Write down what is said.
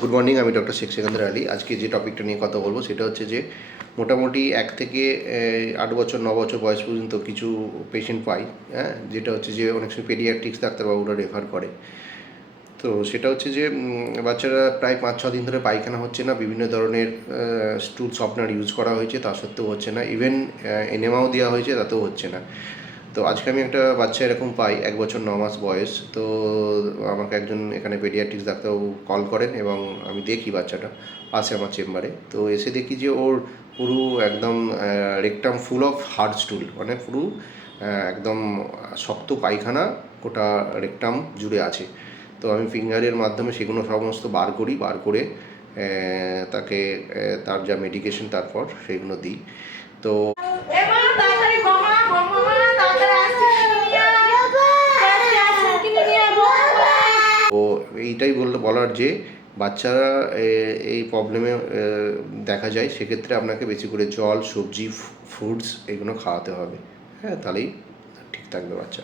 Good morning, আমি doctor Sheikh Sekandar Ali. আজকে যে টপিকটা নিয়ে কথা বলবো সেটা হচ্ছে যে মোটামুটি 1 থেকে 8 বছর 9 বছর বয়স পর্যন্ত কিছু পেশেন্ট পাই, হ্যাঁ, যেটা হচ্ছে যে অনেক সময় পেডিয়াট্রিক্স ডাক্তারবাবুরা রেফার করে। তো সেটা হচ্ছে যে বাচ্চারা প্রায় 5-6 দিন ধরে পায়খানা হচ্ছে না, বিভিন্ন ধরনের স্টুল সফটনার ইউজ করা হয়েছে, তা সত্ত্বেও হচ্ছে না। ইভেন এনেমাও দেওয়া হয়েছে, তাতেও হচ্ছে না। তো আজকে আমি একটা বাচ্চা এরকম পাই, 1 বছর 9 মাস বয়স। তো আমাকে একজন এখানে পেডিয়াট্রিক্স ডাক্তারবাবু কল করেন এবং আমি দেখি বাচ্চাটা, আসে আমার চেম্বারে। তো এসে দেখি যে ওর পুরো একদম রেকটাম ফুল অফ হার্ড স্টুল, মানে পুরো একদম শক্ত পায়খানা গোটা রেকটাম জুড়ে আছে। তো আমি ফিঙ্গারের মাধ্যমে সেগুলো সমস্ত বার করি, বার করে তাকে তার যা মেডিকেশন তারপর সেগুলো দিই। তো তো এইটাই বলার যে বাচ্চারা এই প্রবলেমে দেখা যায়, সেক্ষেত্রে আপনাকে বেশি করে জল, সবজি, ফ্রুটস এগুলো খাওয়াতে হবে, হ্যাঁ, তাহলেই ঠিক থাকবে বাচ্চা।